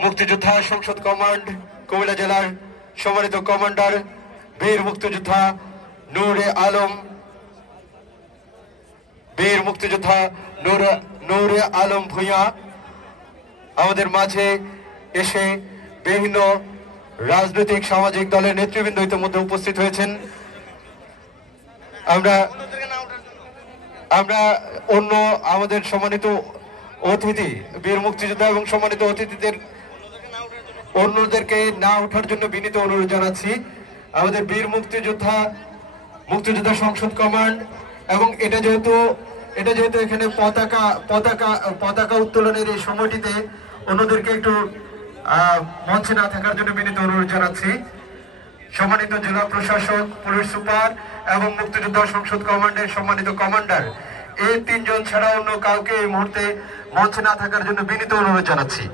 মুক্তিযোদ্ধা সংসদ কমান্ড কুমিল্লা জেলার সম্মানিত কমান্ডার বীর মুক্তিযোদ্ধা নূরে আলম, বীর মুক্তিযোদ্ধা নূরে আলম ভূঁইয়া আমাদের মাঝে এসে বিভিন্ন রাজনৈতিক সামাজিক দলের নেতৃবৃন্দ ইতিমধ্যে উপস্থিত হয়েছেন। আমরা অন্য আমাদের সম্মানিত অতিথি বীর মুক্তিযোদ্ধা এবং সম্মানিত অতিথিদের অন্যদেরকে না ওঠার জন্য বিনীত অনুরোধ জানাচ্ছি। আমাদের বীর মুক্তিযোদ্ধা সংসদ কমান্ড এবং এটা যেহেতু এখানে পতাকা উত্তোলনের এই সময়টিতে অন্যদেরকে একটু মঞ্চে না থাকার জন্য বিনীত অনুরোধ জানাচ্ছি। সম্মানিত জেলা প্রশাসক, পুলিশ সুপার এবং মুক্তিযোদ্ধা সংসদ কমান্ডের সম্মানিত কমান্ডার, এই তিনজন ছাড়া অন্য কাউকে এই মুহূর্তে মঞ্চে না থাকার জন্য বিনীত অনুরোধ জানাচ্ছি।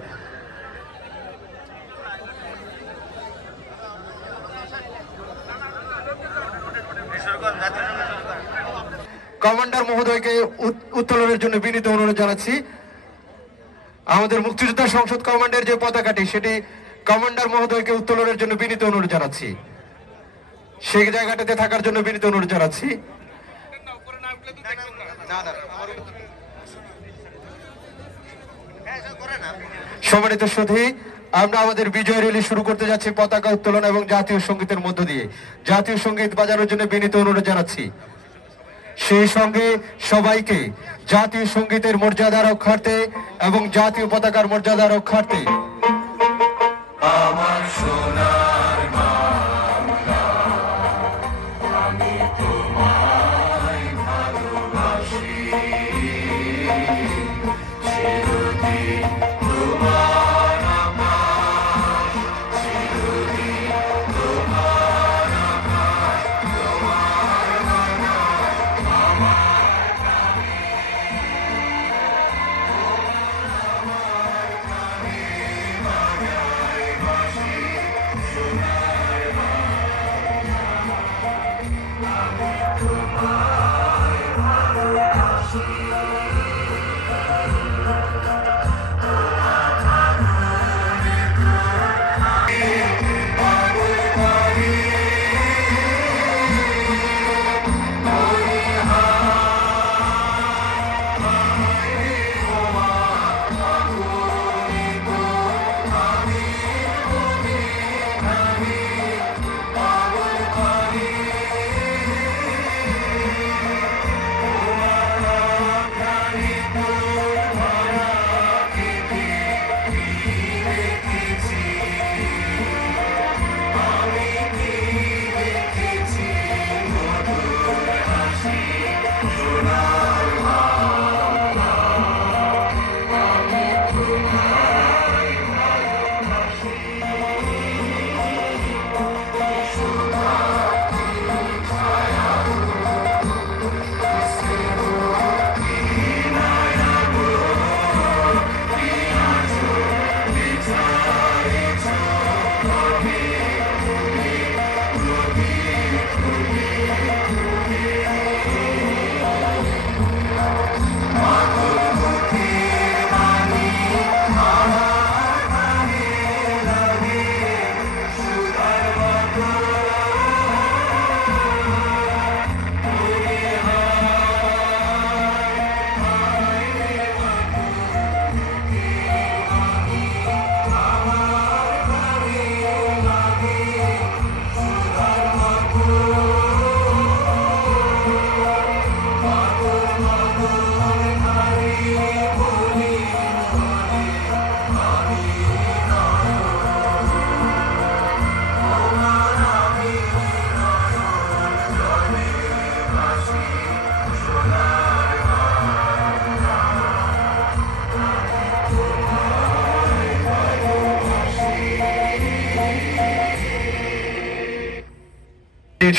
কমান্ডার মহোদয়কে উত্তোলনের জন্য বিনীত অনুরোধ জানাচ্ছি। আমাদের মুক্তিযোদ্ধা সংসদ কমান্ডের যে পতাকাটি, সেটি কমান্ডার মহোদয়কে উত্তোলনের জন্য বিনীত অনুরোধ জানাচ্ছি। সেই জায়গাটাতে থাকার জন্য বিনীত অনুরোধ জানাচ্ছি। সম্মানিত সুধী, আমরা আমাদের বিজয় র্যালি শুরু করতে যাচ্ছি পতাকা উত্তোলন এবং জাতীয় সঙ্গীতের মধ্য দিয়ে। জাতীয় সঙ্গীত বাজানোর জন্য বিনীত অনুরোধ জানাচ্ছি। সেই সঙ্গে সবাইকে জাতীয় সঙ্গীতের মর্যাদা রক্ষার্থে এবং জাতীয় পতাকার মর্যাদা রক্ষার্থে আমার সোনার বাংলা, আমি তোমায় ভালোবাসি, চিরদিন তোমার আমার, চিরদিন তোমার আমার, তোমার আমার নামে, আমার নামে বাজায় বাঁশি সোনার বাংলা, আমি তোমায় ভালোবাসি।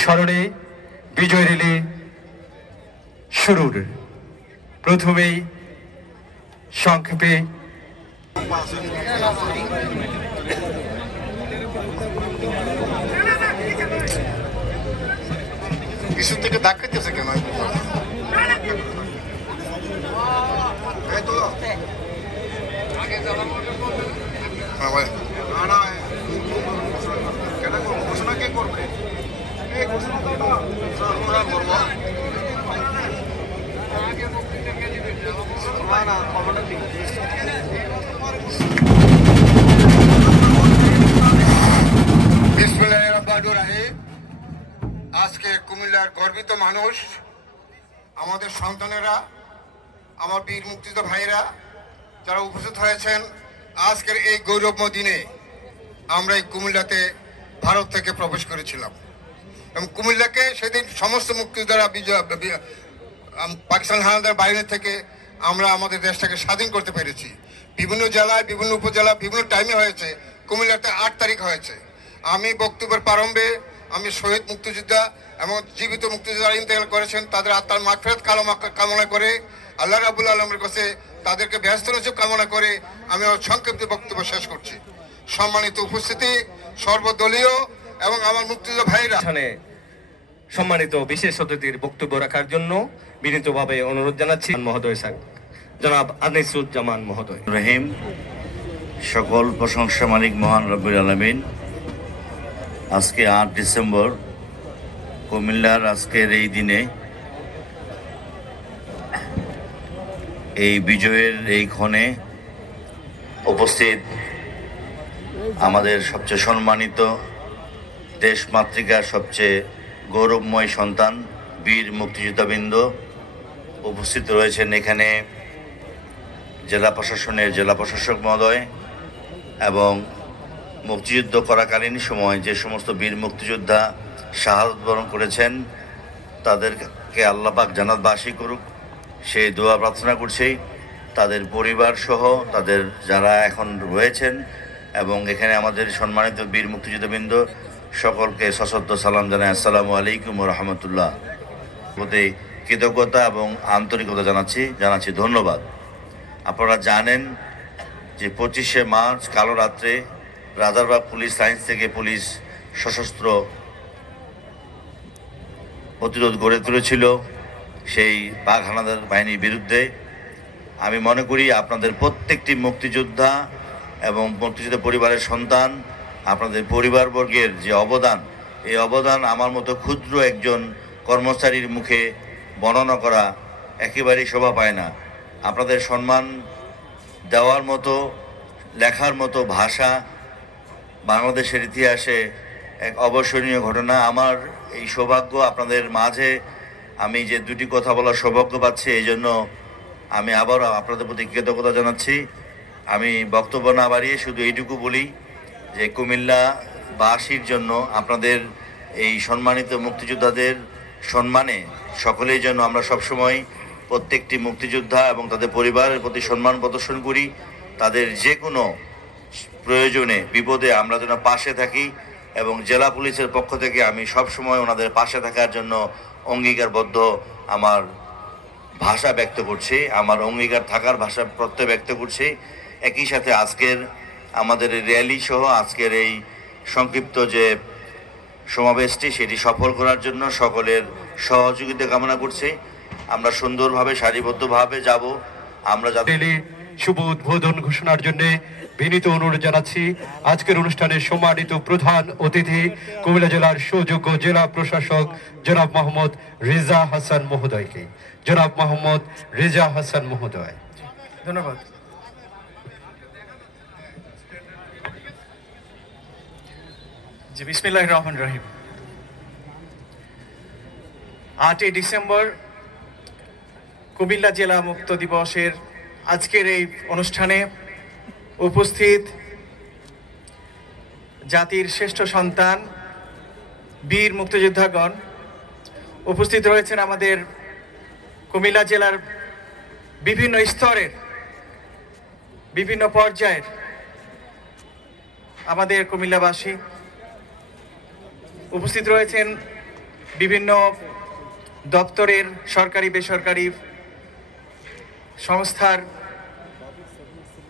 স্মরণে বিজয় র্যালি শুরুর প্রথমেই সংক্ষেপে কিছু থেকে দাগ খেতেছে কেন? হ্যাঁ ভাই। ঘোষণা কে করবে? এই ঘোষণা করবো। বিসমিল্লাহির রহমানির রহিম। আজকে কুমিল্লার গর্বিত মানুষ, আমাদের সন্তানেরা, আমার বীর মুক্তিযোদ্ধা ভাইরা যারা উপস্থিত হয়েছেন আজকের এই গৌরবময় দিনে, আমরা এই কুমিল্লাতে ভারত থেকে প্রবেশ করেছিলাম এবং কুমিল্লাকে সেদিন সমস্ত মুক্তিযোদ্ধারা পাকিস্তান হানাদার বাহিনী থেকে আমরা আমাদের দেশটাকে স্বাধীন করতে পেরেছি। বিভিন্ন জেলায়, বিভিন্ন উপজেলা, বিভিন্ন টাইমে হয়েছে। কুমিল্লাতে 8 তারিখ হয়েছে। আমি বক্তব্যের প্রারম্ভে আমি শহীদ মুক্তিযোদ্ধা এবং জীবিত মুক্তিযোদ্ধা ইন্তেকাল করেছেন তাদের আত্মার মাগফিরাত কামনা করে আল্লাহ রাব্বুল আলামিনের কাছে তাদেরকে ব্যস্ত নসিব কামনা করে আমি আমার সংক্ষিপ্ত বক্তব্য শেষ করছি। সম্মানিত উপস্থিতি, সর্বদলীয় এবং আমার মুক্তিযোদ্ধা ভাইরা, সম্মানিত বিশেষ অতিথির বক্তব্য রাখার জন্য বিনীতভাবে অনুরোধ জানাচ্ছি মহোদয় স্যার জনাব আনিসুজ্জামান মহোদয়। রহিম, সকল প্রশংসা মালিক মহান রব্বুল আলামিন। আজকে 8 ডিসেম্বর, কুমিল্লার আজকের এই দিনে, এই বিজয়ের এই ক্ষণে উপস্থিত আমাদের সবচেয়ে সম্মানিত দেশ মাতৃকার সবচেয়ে গৌরবময় সন্তান বীর মুক্তিযোদ্ধাবৃন্দ উপস্থিত রয়েছেন। এখানে জেলা প্রশাসনের জেলা প্রশাসক মহোদয় এবং মুক্তিযুদ্ধ করাকালীন সময় যে সমস্ত বীর মুক্তিযোদ্ধা শাহাদত বরণ করেছেন তাদেরকে আল্লাহ পাক জান্নাতবাসী করুক সেই দোয়া প্রার্থনা করছি। তাদের পরিবার সহ তাদের যারা এখন রয়েছেন এবং এখানে আমাদের সম্মানিত বীর মুক্তিযোদ্ধাবৃন্দ সকলকে সশ্রদ্ধ সালাম জানাই। আসসালামু আলাইকুম ওয়া রাহমাতুল্লাহ। প্রতি কৃতজ্ঞতা এবং আন্তরিকতা জানাচ্ছি ধন্যবাদ। আপনারা জানেন যে 25শে মার্চ কালো রাত্রে রাজারবাগ পুলিশ লাইন্স থেকে পুলিশ সশস্ত্র প্রতিরোধ গড়ে তুলেছিল সেই পাক হানাদার বাহিনীর বিরুদ্ধে। আমি মনে করি আপনাদের প্রত্যেকটি মুক্তিযোদ্ধা এবং মুক্তিযোদ্ধা পরিবারের সন্তান, আপনাদের পরিবারবর্গের যে অবদান, এই অবদান আমার মতো ক্ষুদ্র একজন কর্মচারীর মুখে বর্ণনা করা একেবারেই শোভা পায় না। আপনাদের সম্মান দেওয়ার মতো, লেখার মতো ভাষা বাংলাদেশের ইতিহাসে এক অবর্ষণীয় ঘটনা। আমার এই সৌভাগ্য আপনাদের মাঝে আমি যে দুটি কথা বলার সৌভাগ্য পাচ্ছি, এই জন্য আমি আবারও আপনাদের প্রতি কৃতজ্ঞতা জানাচ্ছি। আমি বক্তব্য না বাড়িয়ে শুধু এইটুকু বলি যে কুমিল্লাবাসীর জন্য আপনাদের এই সম্মানিত মুক্তিযোদ্ধাদের সম্মানে সকলের জন্য আমরা সবসময় প্রত্যেকটি মুক্তিযোদ্ধা এবং তাদের পরিবারের প্রতি সম্মান প্রদর্শন করি। তাদের যে কোনো প্রয়োজনে বিপদে আমরা যেন পাশে থাকি এবং জেলা পুলিশের পক্ষ থেকে আমি সবসময় ওনাদের পাশে থাকার জন্য অঙ্গীকারবদ্ধ আমার ভাষা ব্যক্ত করছি, আমার অঙ্গীকার থাকার ভাষা প্রত্যয় ব্যক্ত করছি। একই সাথে আজকের আমাদের র্যালি সহ আজকের এই সংক্ষিপ্ত যে সমাবেশটি সেটি সফল করার জন্য সকলের সহযোগিতা কামনা করছি। আমরা সুন্দরভাবে সারিবদ্ধভাবে যাব। আমরা শুভ উদ্বোধন ঘোষণার জন্য বিনীত অনুরোধ জানাচ্ছি আজকের অনুষ্ঠানের সম্মানিত প্রধান অতিথি কুমিল্লা জেলার সুযোগ্য জেলা প্রশাসক জনাব মোহাম্মদ রেজা হাসান মহোদয়কে। জনাব মোহাম্মদ রেজা হাসান মহোদয়। ধন্যবাদ। জি, বিসমিল্লাহির রহমানির রহিম। 8 ডিসেম্বর কুমিল্লা জেলা মুক্ত দিবসের আজকের এই অনুষ্ঠানে উপস্থিত জাতির শ্রেষ্ঠ সন্তান বীর মুক্তিযোদ্ধাগণ, উপস্থিত রয়েছেন আমাদের কুমিল্লা জেলার বিভিন্ন স্তরের বিভিন্ন পর্যায়ের আমাদের কুমিল্লাবাসী, উপস্থিত রয়েছেন বিভিন্ন দপ্তরের সরকারি বেসরকারি সংস্থার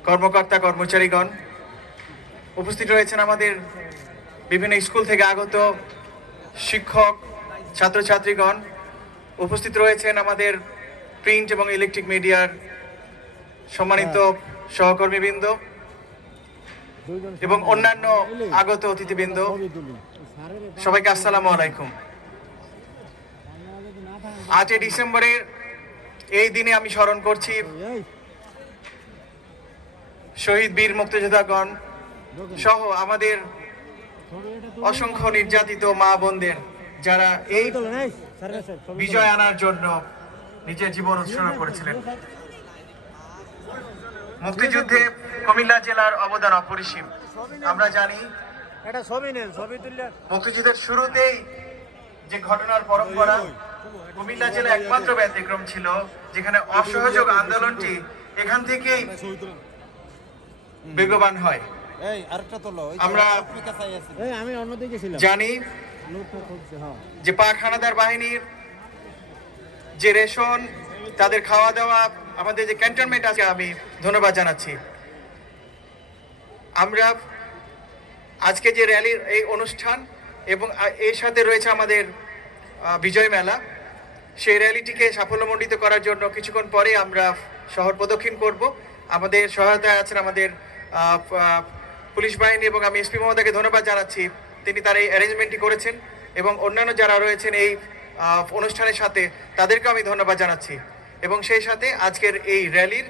কর্মকর্তা কর্মচারীগণ, উপস্থিত রয়েছেন আমাদের বিভিন্ন স্কুল থেকে আগত শিক্ষক ছাত্রছাত্রীগণ, উপস্থিত রয়েছেন আমাদের প্রিন্ট এবং ইলেকট্রিক মিডিয়ার সম্মানিত সহকর্মীবৃন্দ, এবং অন্যান্য আগত অতিথিবৃন্দ, সবাইকে আসসালামু আলাইকুম। 8 ডিসেম্বরের এই দিনে আমি স্মরণ করছি শহীদ বীর মুক্তিযোদ্ধাগণ সহ আমাদের অসংখ্য নির্যাতিত মা বোনদের, যারা এই বিজয় আনার জন্য নিজের জীবন উৎসর্গ করেছিলেন। মুক্তিযুদ্ধে কুমিল্লা জেলার অবদান অপরিসীম। আমরা জানি মুক্তিযুদ্ধের শুরুতেই যে ঘটনার পরম্পরা, কুমিল্লা জেলা একমাত্র ব্যতিক্রম ছিল যেখানে অসহযোগ আন্দোলনটি এখান থেকেই বেগবান হয়। আমরা জানি যে পাক হানাদার বাহিনীর যে রেশন, তাদের খাওয়া দাওয়া, আমাদের যে ক্যান্টনমেন্ট আছে, আমি ধন্যবাদ জানাচ্ছি। আমরা আজকে যে র্যালির এই অনুষ্ঠান এবং এর সাথে রয়েছে আমাদের বিজয় মেলা, সেই র্যালিটিকে সাফল্যমণ্ডিত করার জন্য কিছুক্ষণ পরে আমরা শহর প্রদক্ষিণ করব। আমাদের সহায়তায় আছেন আমাদের পুলিশ বাহিনী এবং আমি এসপি মহোদয়কে ধন্যবাদ জানাচ্ছি, তিনি তার এই অ্যারেঞ্জমেন্টটি করেছেন এবং অন্যান্য যারা রয়েছেন এই অনুষ্ঠানের সাথে তাদেরকে আমি ধন্যবাদ জানাচ্ছি। এবং সেই সাথে আজকের এই র্যালির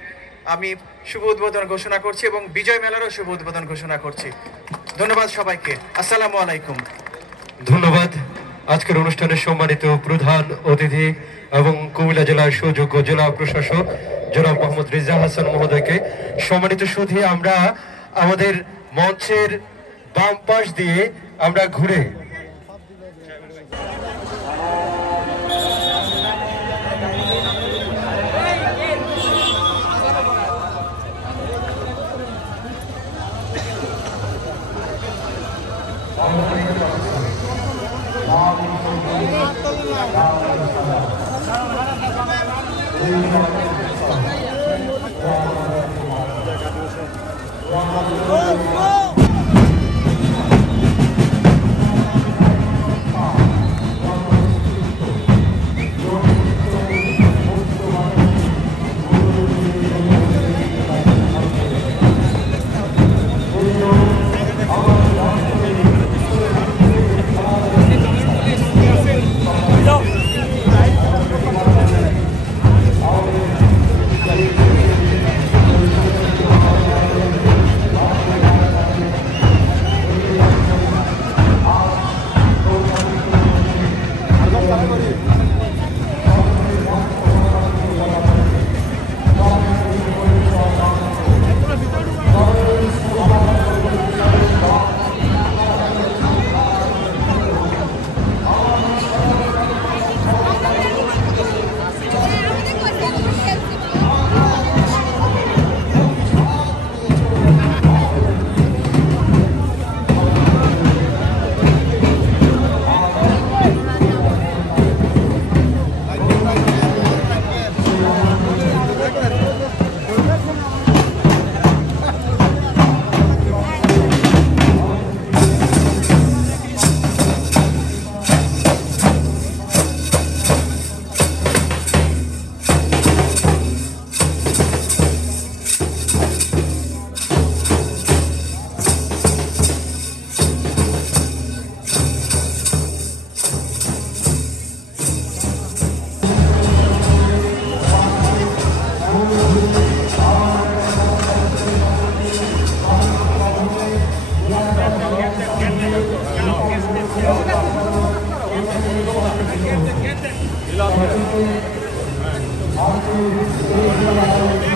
আমি শুভ উদ্বোধন ঘোষণা করছি এবং বিজয় মেলারও শুভ উদ্বোধন ঘোষণা করছি। ধন্যবাদ সবাইকে, আসসালামু আলাইকুম। ধন্যবাদ আজকের অনুষ্ঠানের সম্মানিত প্রধান অতিথি এবং কুমিল্লা জেলার সুযোগ্য জেলা প্রশাসক জনাব মোহাম্মদ রিজা হাসান মহোদয়কে। সম্মানিত সুধী, আমরা আমাদের মঞ্চের বাম পাশ দিয়ে আমরা ঘুরে Get